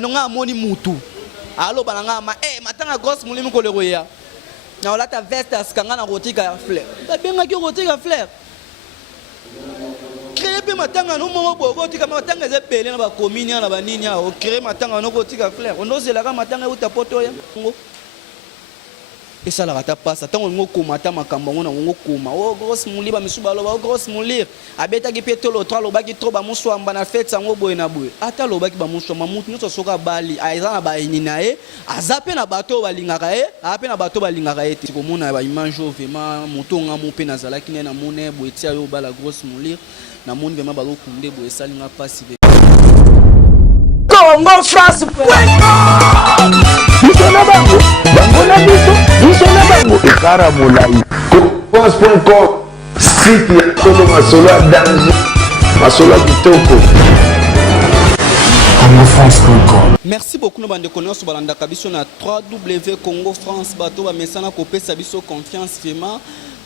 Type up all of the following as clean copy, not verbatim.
nonga moni mutu alo bananga ma matanga grosse mulimi ko leroya na olata veste askanga na rotika fleur babenga ki rotika fleur créer pe matanga no mo bogo tika matanga ze pele na ba commune na ba nini a o créer matanga no rotika fleur on ozela ka matanga uta poto ya ngo et ça la rata passe tant on koma ta makambo ngona ngo koma o grosse muliba misuba lo ba grosse mulir abeta ki petolo 3 lo ba ki troba muso amba na fête sango boye na boye ata lo ba ki ba muso mamutu nyoso soka bali aiza na ba inina e azape na bato balingaka e ape na bato balingaka e ti komona ba image vraiment mutonga mo pe na zalaki na mone boye tia yo ba la grosse mulir na mone vraiment ba ko kunde boye salinga passe Congo France France.com site ya Solo Masolo danger Masolo kitoko CongoFrance.com. Merci beaucoup nous bande connaissance balanda kabiso na 3W Congo France bato ba mesana kopesa biso confiance vraiment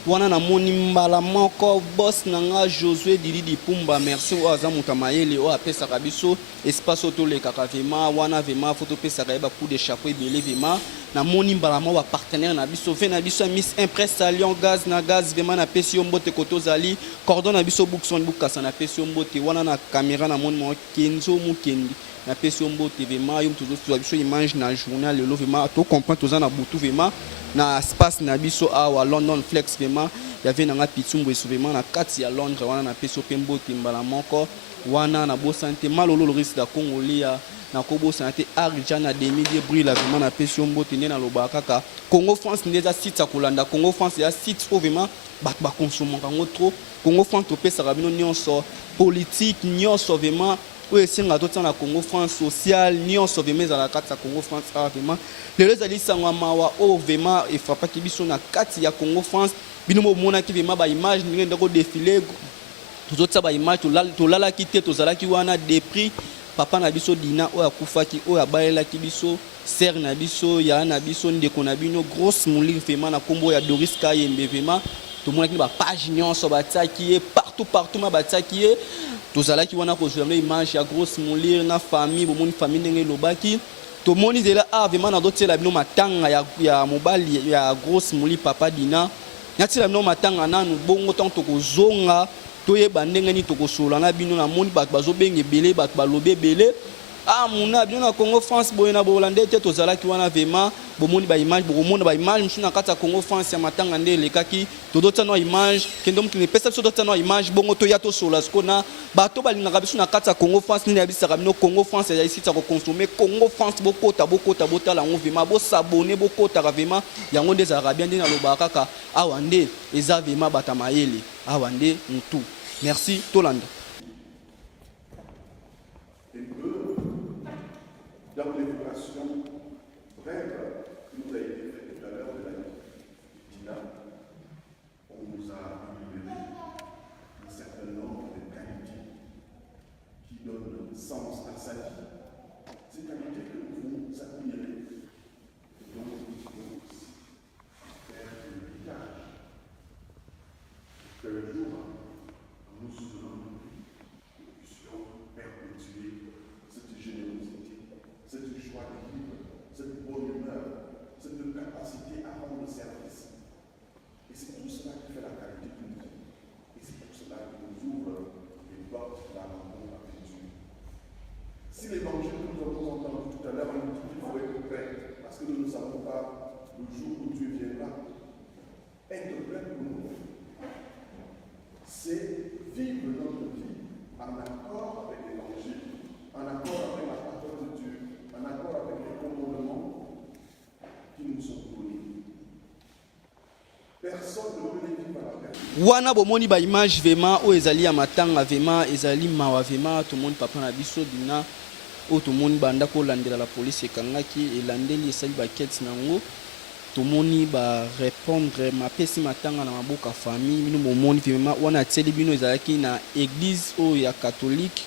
wana na moni mbala moko boss nanga Josué Didi Dipumba merci wa za mutamayele o apesa kabiso espace auto le kaka vraiment wana vraiment photo pesa ka ba coup de chapeau belé vraiment na moni mbala mo wa partenaire na biso ve na biso Miss Impress Lyon gaz na gaz vraiment na pesi mbote koto zali cordon na biso bookson bukasa na pesi mbote wana na caméra na moni mo Kenzo Mukendi na pesi mbote vraiment yom toujours biso image na journal le vraiment to comprendre to za na butu vraiment na espace na biso awa London Flex vraiment il y avait na pitumbo vraiment na kati ya Londres wana na peso pembo timbala moko wana na bo santé malolo le risque da Congolia na kobo santé arjana demi de brûle vraiment na peso mbote na lobaka ka Congo France ndeza site ya kolanda Congo France ya site vraiment ba consommer kango trop Congo France to pesa rabino nyonso politique nyonso vraiment oui, c'est un gâteau na Congo France social, ni on sauve mes à la carte à Congo France vraiment. Les deux alliés sont mawa au vraiment et frappe qui sont na carte ya Congo France. Binomo mona qui vraiment ba image ni ndako défilé. Tous autres ba image to lala kité to zala ki wana des prix. Papa na biso dina o akufa ki o abalela ki biso ser na biso ya na biso ndeko na bino grosse moulir vraiment na kombo ya Doris Kayembe vraiment. Tout le monde qui ba page nyonso ba tsaki partout ma ba tsaki tozala ki wana ko jouer image ya grosse moulir na famille bomoni famille ndenge lobaki to moni zela vraiment na dotela bino matanga ya mobali ya grosse moulir papa dina nyatila bino matanga nanu bongo tanto ko zonga to yeba ndenge ni to ko sola na bino na moni bazo benge belé balobe belé muna bino na Congo France boye na bolande te tozala ki wana vraiment bomoni ba image bomona ba image msuna kata Congo France ya matanga ndele kaki to dotsa no image kendo mkini pesa so dotsa no image bongo to ya to sola skona bato balinga biso na kata Congo France ni yabisa bino Congo France ya ici ta ko consommer Congo France bokota botala ngo vraiment bo s'abonner bokota vraiment yango des arabiens ndina lobaka ka awande eza vraiment batamayele awande mutu merci Tolanda. Dans l'évocation brève qui nous a été faite tout à l'heure de la Dina, on nous a énuméré un certain nombre de qualités qui donnent sens à sa vie. Ces qualités que nous pouvons admirer, dont nous pouvons aussi faire de l'héritage. Que le jour, en nous souvenant de lui, nous puissions perpétuer cette générosité, cette joie de vivre, cette bonne humeur, cette capacité à rendre service. Et c'est tout cela qui fait la qualité d'une vie. Et c'est tout cela qui nous ouvre les portes de la rencontre avec Dieu. Si l'évangile que nous avons entendu tout à l'heure, on nous dit qu'il faut être prêt, parce que nous ne savons pas le jour où Dieu viendra. Être prêt pour nous, c'est vivre notre vie en accord avec l'évangile, en accord avec la parole de Dieu, en accord avec les commandements qui nous sont donnés. Personne ne peut les vivre à la personne. Wana bomoni ba image vraiment o ezali ya matanga vraiment ezali mawa vraiment tout le monde papa na biso dina o tout le monde banda ko landela la police ekangaki elandeli esali ba quête nango tout le monde ba répondre ma pesi matanga na maboka famille bino bomoni vraiment wana tseli bino ezalaki na église o ya catholique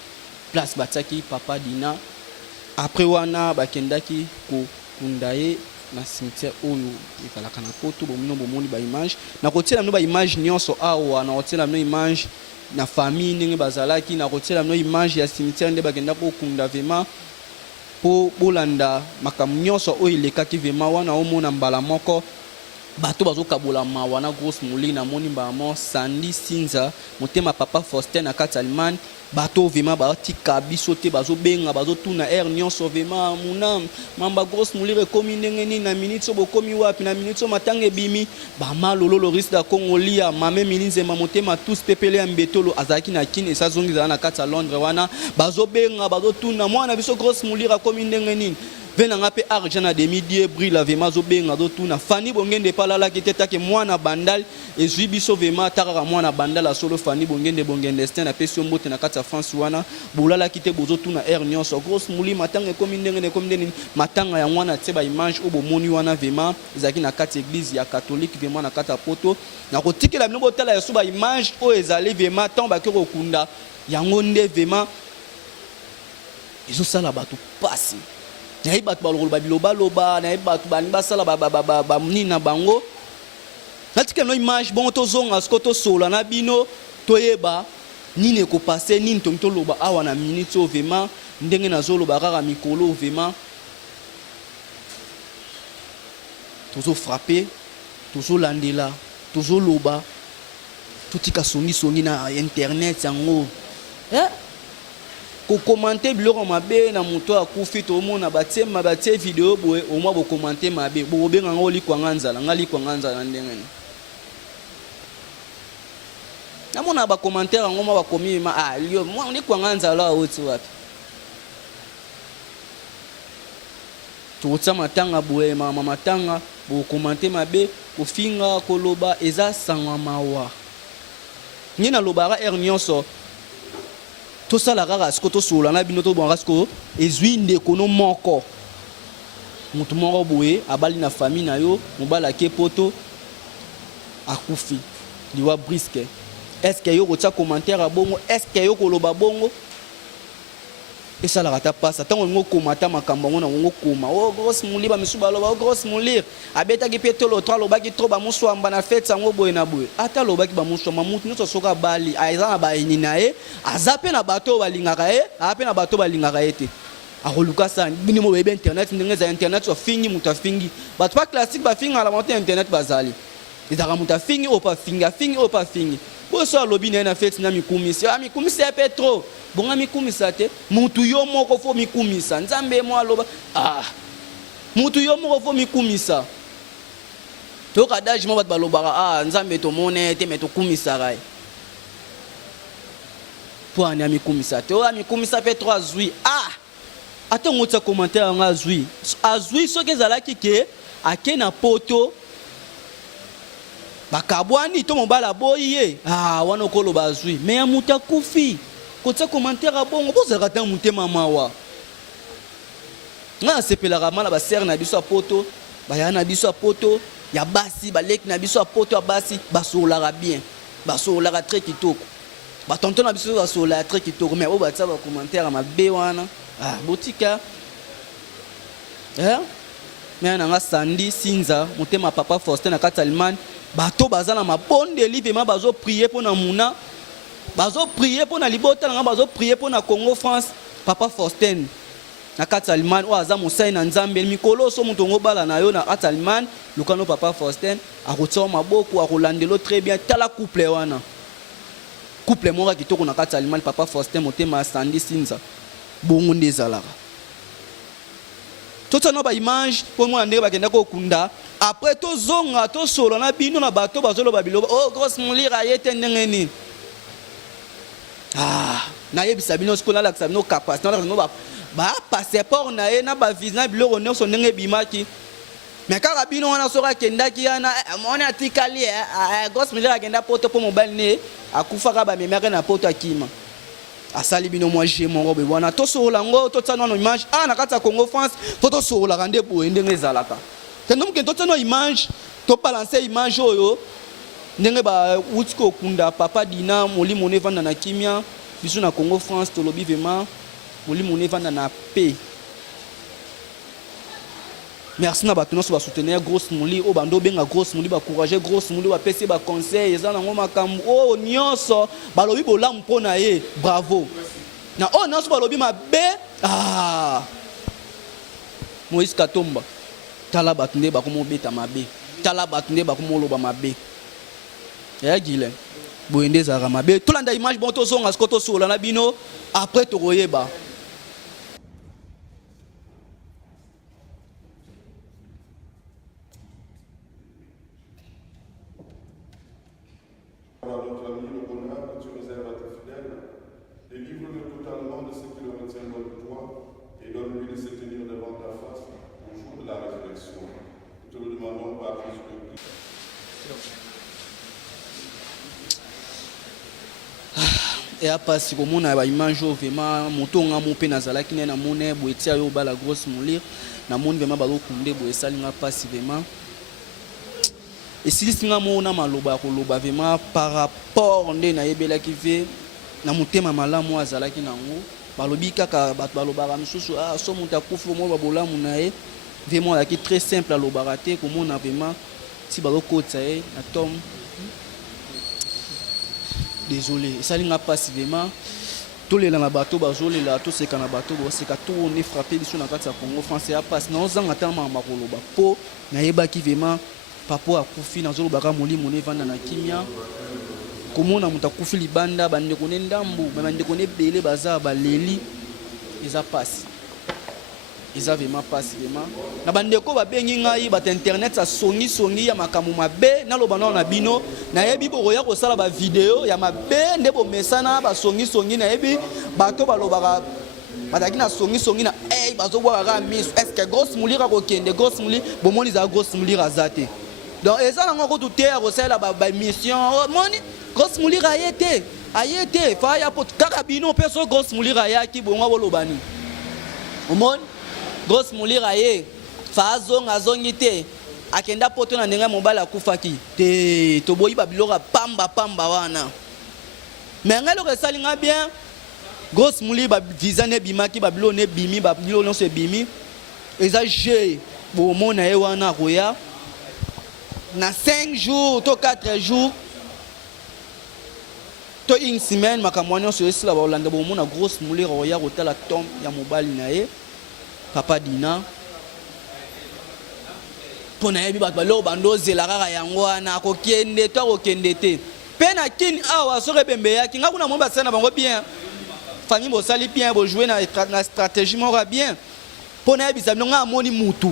place bataki papa dina après wana bakendaki ko kundaye na cimetière oyo ekalaka na poto bomino bomoni ba image na kotiela no ba image nyonso awa na kotiela no image na famille ndenge bazalaki na kotiela no image ya cimetière nde bakenda ko kunda vraiment po bolanda makambo nyonso oyo elekaki vraiment wana omona mbala moko bato bazokabola mawa na grosse moli na moni mbala Sandy Sinza motema papa Faustin na kati Allemagne bato vraiment batika biso te bazobenga bazotuna air nyonso vraiment muna mamba grosse moli rekomi ndenge nini na minute so bokomi wapi na minute so matanga ebimi ba malolo Loris da Congolia mame milinzema motema tous pepele ya mbetolo azaki na kine esazongiza na kati ya Londres wana bazobenga bazotuna mwana biso grosse moli rekomi ndenge nini venanga pe argent na demi die brille vraiment zobenga zotuna fani bongende palala kitetake mwana bandal ezwi biso vraiment takaka mwana bandal a solo fani bongende destin na pesio mbote na kati ya France wana bulala kite bozotuna air nyonso grosse muli matanga ekomi ndenge ne komde nini matanga ya mwana tseba image obo moni wana vraiment ezaki na kati église ya catholique vraiment na kati ya poto na kotikela bino botala ya suba image o ezali vraiment tant ba kero kunda yango nde vraiment ezosala bato pasi nayi bato baloloba biloba nayi bato balingi basala nina bango natika no image bongo tozonga siko tosola na bino toyeba nini ekopase nini tongi toloba awa na minute oyo vraiment ndenge nazoloba kaka mikolo vraiment tozofrappe tozolandela tozoloba totika songi na internet yango ko commenter biloko mabe na moto akufi to mona batie vidéo boye au moins bo commenter mabe bo benga ngoli kwa nganzala ngali kwa nganzala ndengene na mona ba commentaire ngoma ba komi ma lio mo ni kwa nganzala oti wapi to tsa matanga boye mama matanga bo commenter mabe ko finga ko loba eza sangwa mawa ni na loba ra nyonso tout ça la rara ce que tout sur la bino to bon rasco ezwi ndeko no moko mutu moko boye abali na famille na yo mobala ke poto akufi liwa brisque est-ce que yo kotia commentaire a bongo est-ce que yo koloba bongo et ça la rata passe tant ngo komata makambo ngo na ngo koma oh grosse muliba misuba loba oh grosse mulir abeta ki petolo 3 loba ki troba muswamba na fête sango boye na boye ata loba ki ba muswamba mutu nyoso soka bali aiza na ba ini na ye azape na bato balingaka ye ape na bato balingaka ye te akoluka sana bini mo bebe internet ndenge za internet so fingi muta fingi bato pa classique ba finga la monte internet bazali izaka muta fingi o pa fingi bo so lobi na fête na mikumisi mikumisi ya petro bonga mikumisa te mutu yo moko fo mikumisa nzambe mo aloba mutu yo moko fo mikumisa to kadage mo bat balobaka nzambe to mone te meto kumisa rai po ani mikumisa te mikumisa pe 3 zui ata ngotsa commentaire nga zui soki ezalaki ke ake na poto bakabwani to mobala boye wana okoloba zui me ya mutu akufi kotsa commentaire bongo bozalaka ta mutema mawa nga sepelaka mala basere na biso apoto baya na biso apoto ya basi baleki na biso apoto ya basi basolaka bien basolaka très kitoko batonton na biso basolaka très kitoko mais oyo batsa bacommentaire mabe wana botika me nanga Sandy Sinza motema papa Faustin na kati Allemagne bato baza na mabondeli vraiment bazo prier pour na muna bazo prier pour na libota nga bazo prier pour na Congo France papa Faustin na kati Allemagne o aza mosai na nzambe mikolo so mutu ngo bala na yo na kati Allemagne lukano papa Faustin akotsa maboko akolandelo très bien tala couple wana couple moko kitoko na kati Allemagne papa Faustin motema Sandy Sinza bongo ndezalaka tout ça no ba image pour moi ndenge bakenda ko kunda après to zonga to solo na bino na bato bazolo babilo oh grosse mulira yete ndenge ni na yebisa bino skola la bino capacité na no ba passeport na ye na ba visa biloko nyonso ndenge bimaki mais kaka bino wana soka kendaki yana mona atikali grosse mulira kenda poto po mobile ne akufaka ba memere na poto akima asali bino moi j'ai mon robe wana to sola ngo to tsana no image na kati ya Congo France to sola kande boye ndenge ezalaka tandis que to tsana image to balancer image oyo ndenge ba utiko kunda papa dina moli mone vanda na kimia biso na Congo France to lobi vraiment moli mone vanda na paix. Merci na bato nyonso ba soutenir grosse moli o bando benga grosse moli ba courager grosse moli ba pesi ba conseil eza na ngoma makambo o nyonso balobi bolamu mpona ye bravo na o nyonso balobi mabe Moïse Katomba tala bato nde bakomobeta mabe tala bato nde bakomoloba mabe ya gile boye nde ezalaka mabe tolanda image bon tozonga siko tosola na bino après tokoyeba. Alors, notre ami, le bonheur que tu réserves à tes fidèles, délivre-le totalement de ce qui le retient loin de toi et donne-lui de se tenir devant ta face au jour de la résurrection. Nous te le demandons par Jésus-Christ. Et après, si on a une image vraiment, monton a mon peine à Zala qui n'est pas mon nez, boetia yo bala grosse moulir, na mon vraiment balo kunde boesa linga passe vraiment. Et si singa mo na maloba koloba vraiment par rapport nde na yebela ki ve na motema malamu azala ki nango balobi kaka bato balobaka misusu ah so monta kufu mo babolamu na ye vraiment la ki très simple aloba raté comme on a vraiment si balo kotsa ye na tom désolé ça linga passe vraiment tous les na bateau bazole la tout c'est kana bateau c'est ka tout on est frappé biso na kati ya Congo français ya passe na ozanga tama makoloba po na yeba ki vraiment papo akufi na zolo baka molimo ne vanda na kimia komona muta kufi libanda bande kone ndambu bande kone belé baza baleli eza passe eza vraiment passe vraiment na bande ko ba bengi ngai ba internet sa songi ya makamu mabe na lobana na bino na yebi bo ya ko sala ba vidéo ya mabe nde bo mesana ba songi na yebi bato balobaka bataki na songi na bazo bwa ga mis est-ce que grosse mulira ko kende grosse muli bo moni za grosse mulira azate. Donc, et ça, on a tout terre, c'est la mission. Grosse moulira ayete, faya pot carabino, perso grosse moulira ayaki, bon, wolobani. Au monde, grosse moulira aye, fazong azongite, akenda poto na nenga mobala kufaki, te toboyi babilora pamba wana. Mais ngalo resalinga bien, grosse moulira vizane bimaki, babilo ne bimi, babilo non se bimi, eza je, bon, mon aye wana roya. Na 5 jours, to 4 jours, to une semaine, ma camoignon sur la Hollande, bon, mon a grosse moulée roya, rota la tombe, ya mobile nae, papa dina. Pour naebi bat balo bando zelara yango na ko kende to ko kende te. Pena kin awa so rebembe ya kinga kuna momba sana bango bien. Famille bo sali bien bo jouer na stratégie mora bien. Pour naebi sa nga moni mutu.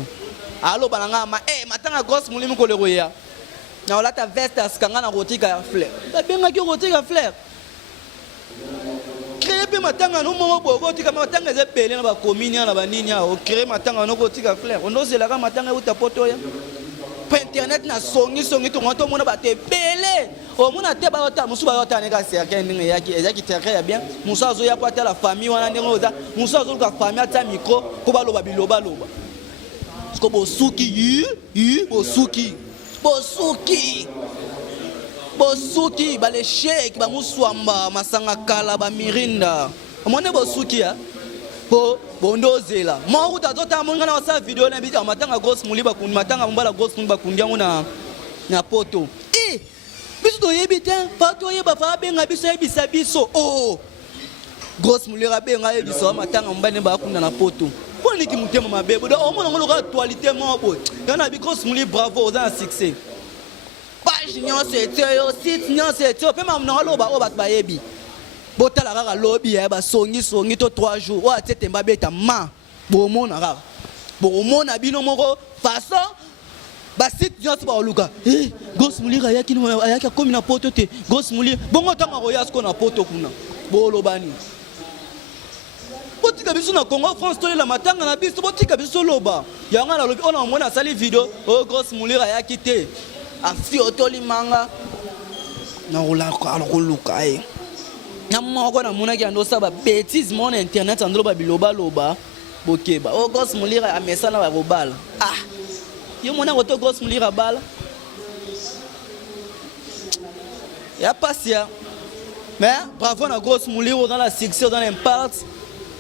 Allo bananga ma matanga grosse mulimi ko le roya na wala ta veste askanga na rotika ya fleur ta benga ki rotika fleur créer pe matanga no mo bogo tika matanga ze pele na ba commune na ba nini o créer matanga no rotika fleur on ozela ka matanga uta poto ya pa internet na songi to ngoto mona ba te pele o mona te ba ota musu ba ota ne ka cercle ndinga yaki ezaki terre ya bien musa zo ya pata la famille wana ndinga oza musa zo ka famille ata micro ko ba loba biloba loba. Bosuki ba les chèques ba muswamba masanga kala ba mirinda omone bosuki ya po bondozela mo uta tota monga na sa video na bita matanga grosse muliba kun matanga mbala grosse muliba kun yango na poto biso to yebita pato yeba fa benga biso yebisa biso grosse mulira benga yebisa matanga mbane ba kun na poto. Pour qui mutema mabe bodo o mona ngolo actualité mo bo yana bi grosse muli bravo aux un succès page nyo c'était yo site nyo c'était pe mam no loba o bat ba yebi botala kaka lobby ya ba songi to 3 jours o atete mbabeta ma bo mona kaka bo mona bino moko façon ba site nyo ba oluka grosse muli ya kino ayaka komi na poto te grosse muli bongo tanga ko yasko na poto kuna bo lobani. Botika biso na Congo France to la matanga na biso botika biso loba yanga na lobi ona mona sali video grosse mulira ya kité a fi otoli manga na rola ko luka na moko na mona ki ando saba bêtise mon internet andro ba biloba loba bokeba grosse mulira a mesala ba robala yo mona ko to grosse mulira bala ya pasia mais bravo na grosse mulira dans la succès dans l'impact.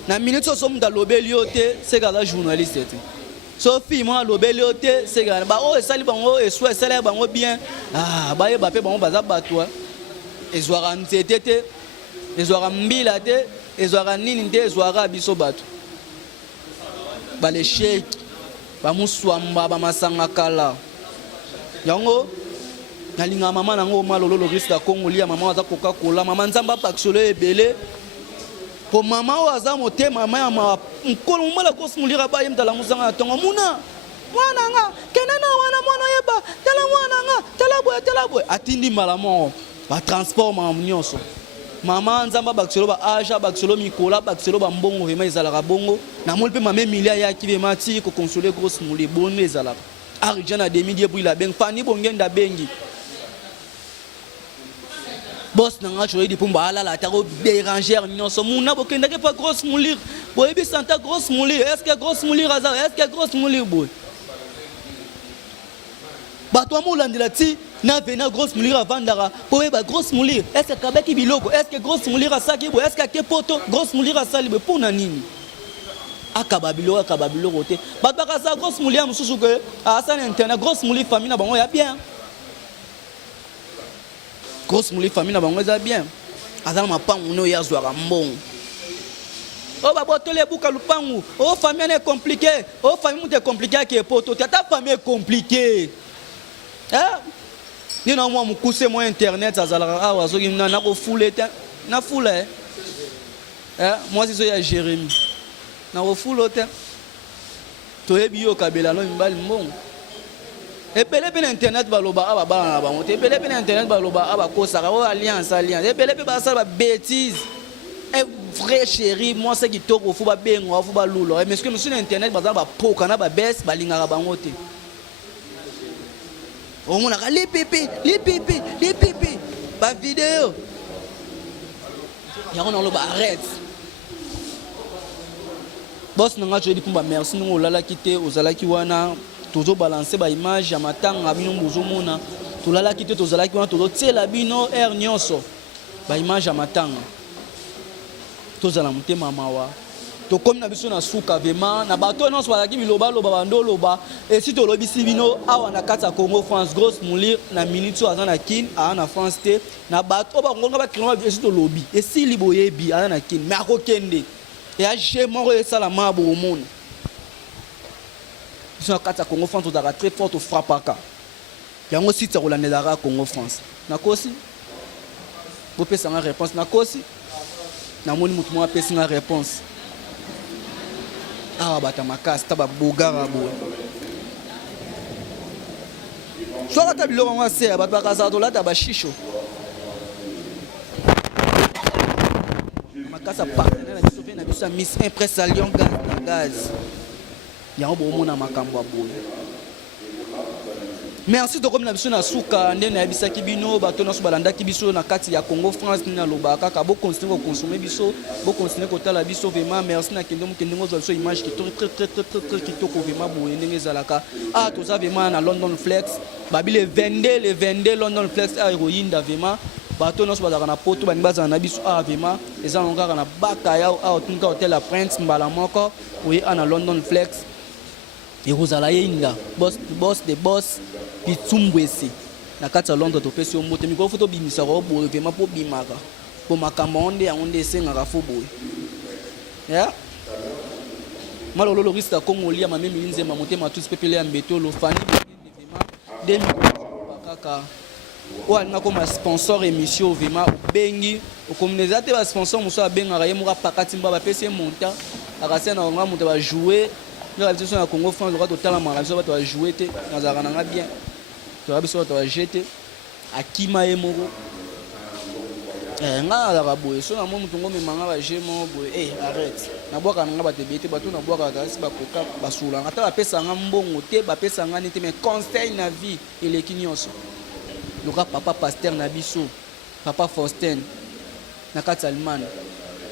Na minute so mu da lobeli yote c'est que la journaliste Sophie moi lobeli yote c'est que ba sali bango e soit sali bango bien ba ye ba pe bango baza batwa ezwara nzetete ezwara mbila te ezwara nini te ezwara biso batu ba les chèques bamuswamba bamasanga kala yango nalinga mama nango malolo Loris da Congo lia mama aza Coca-Cola mama nzamba pakisolo ebele po mama waza mote mama ya mkolo mala kosmulira ba yemdala musanga tongo muna mwana nga kenana wana mwana yeba tala mwana nga tala boy atindi malamo ba transport ma nyonso mama nzamba bakisolo ba aja bakisolo mikola bakisolo ba mbongo vema ezalaka bongo na mol pe mame milia ya kivema ti ko consoler grosse muli bonne ezalaka arjana demi die bouila beng fani bongenda bengi boss nanga choyi di pumba ala la ta ko déranger nyonso muna bokenda ke pa grosse moulir boy bi santa grosse moulir est-ce que grosse moulir azar est-ce que grosse moulir boy ba toi mo landela ti na vena grosse moulir avandara boy ba grosse moulir est-ce que kabaki biloko est-ce que grosse moulir asaki boy est-ce que ke poto grosse moulir asali boy pour na nini akababilo te ba ba sa grosse moulir mususu ke asana internet grosse moulir famille na bango ya bien grosse mouli famille na bango eza bien azala mapangu no ya zwaka mbongo o babotole buka lupangu o famille est compliqué o famille muté compliqué ke poto ta famille compliqué ni na moi mukuse mo internet azala awa zoki na ko foule te na foule moi c'est ya Jérémy na ko foule te to yebi yo kabela no mbali mbongo epele pe na internet baloba aba bana na bango te epele pe na internet baloba aba kosaka o alliance epele pe ba sala ba bêtise un vrai chéri moi c'est qui toko fu ba bengo fu ba lulo mais ce que monsieur na internet bazala ba poka na ba bes balingaka bango te o mona ka li pipi ba vidéo ya on lo ba arrête boss nanga je dis pour ba merci ngo lala kité ozalaki wana tozo balancer ba image ya matanga bino mozomona tolala kite tozalaki wana tozo tiela bino air nyonso ba image ya matanga tozala mutema mawa to comme na biso na suka vema na bato nyonso balaki biloba loba bando loba et si tolobisi bino awa na kata Congo France grosse moulir na minute so azana kin a na France te na bato ba ngonga ba klima et si tolobi et si liboyebi azana kin mais akokende et a jemo e sala mabo au monde. Ils sont à Congo France, ils sont très forts au frappaka. Il y a aussi des gens qui Congo France. Nakosi, vous pouvez faire une réponse. Nakosi, namoni mutumo a fait une réponse. Ah, bah, tamakas, taba bogara bo. Soit la bilo on va se, bah, bakaza dola taba shisho. Makasa partenaire na biso na biso Miss Impress à Lyon gaz. Ya obo mona makambo aboye. Merci to comme na biso na suka ndene na bisa kibino bato na so balanda kibiso na kati ya Congo France na lobaka ka bo continuer ko consommer biso bo continuer ko tala biso vraiment merci na kendo mukendingo zo image qui très kitoko vraiment boye ndenge zalaka ah to ça vraiment na London Flex babi le 22 London Flex a héroïne vraiment bato na so bazaka na poto bani bazana na biso ah vraiment eza ngaka na baka ya a tunka hotel la Prince mbala moko oui na London Flex et Rosala Yinda boss Pitsumbwesi na kati ya Londres to pesi omote mikolo foto bimisa ko boye vraiment po bimaka po makambo onde ya onde sengaka fo boye ya malolo Loris da Congo lia mame milinze mamote matusi pepele ya mbeto lo fani vraiment bakaka o alina ko ma sponsor émission vraiment bengi o communauté te ba sponsor muso abengaka ye muka pakati mba ba pesi monta akase na nga muto ba jouer la vision na Congo France le droit total ma raison ba jouer te na zarana bien to biso to jeter akima emoko nga la boye so na mo mutungo me manga ba jemo boye arrête na boka nga ba tebete bato na boka kasi ba koka basula ngata ba pesa nga mbongo te ba pesa nga nete mais conseil na vie ele kinyonso loka papa pasteur na biso papa Faustin na kati Allemagne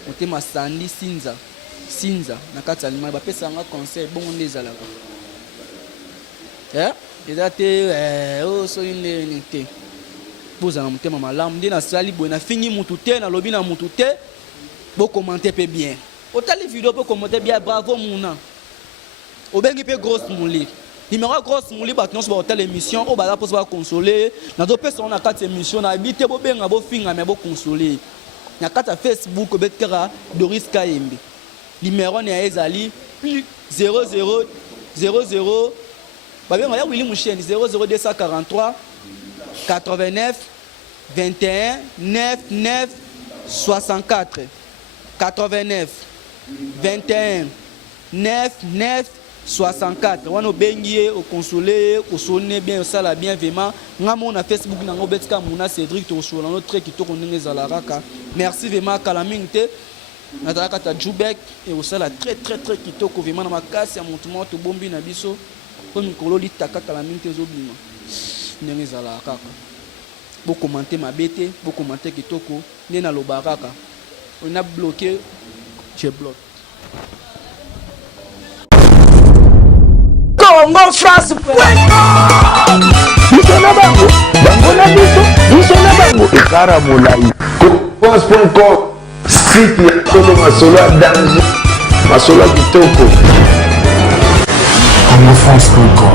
motema Sandi Sinza na kati Allemagne ba pesa nga conseil bongo ndezalaka ezate so une te poza na mutema malamu ndi na sali boye na fingi mutu te na lobi na mutu te bo commenter pe bien otali vidéo pe commenter bien bravo muna obengi pe grosse mouli numéro grosse mouli ba tonso ba hotel émission o ba la pose ba consoler na do pesa na kati émission na habité bo benga bo finga me bo consoler na kati Facebook betera Doris Kayembe numéro ne ezali +00 00 babenga ya Willy Moucheni 00243 89 21 99 64 89 21 99 64 wana obengi au consoler au sonner bien ça la bien vraiment ngamo na Facebook na ngobetka muna Cédric to sur notre très kitoko ndenge zalaraka merci vraiment kalamingte nataka ta Jubek et au sala très kitoko vraiment na makasi ya montement to bombi na biso ko mikolo litaka kalamingte zobima ndenge zalaraka bo commenter mabete bo commenter kitoko ndé na lobaraka on a bloqué je bloque Congo France. biso na bango na biso na bango ekara molai France.com site ya solo masolo ya danger masolo ya kitoko Congo France.com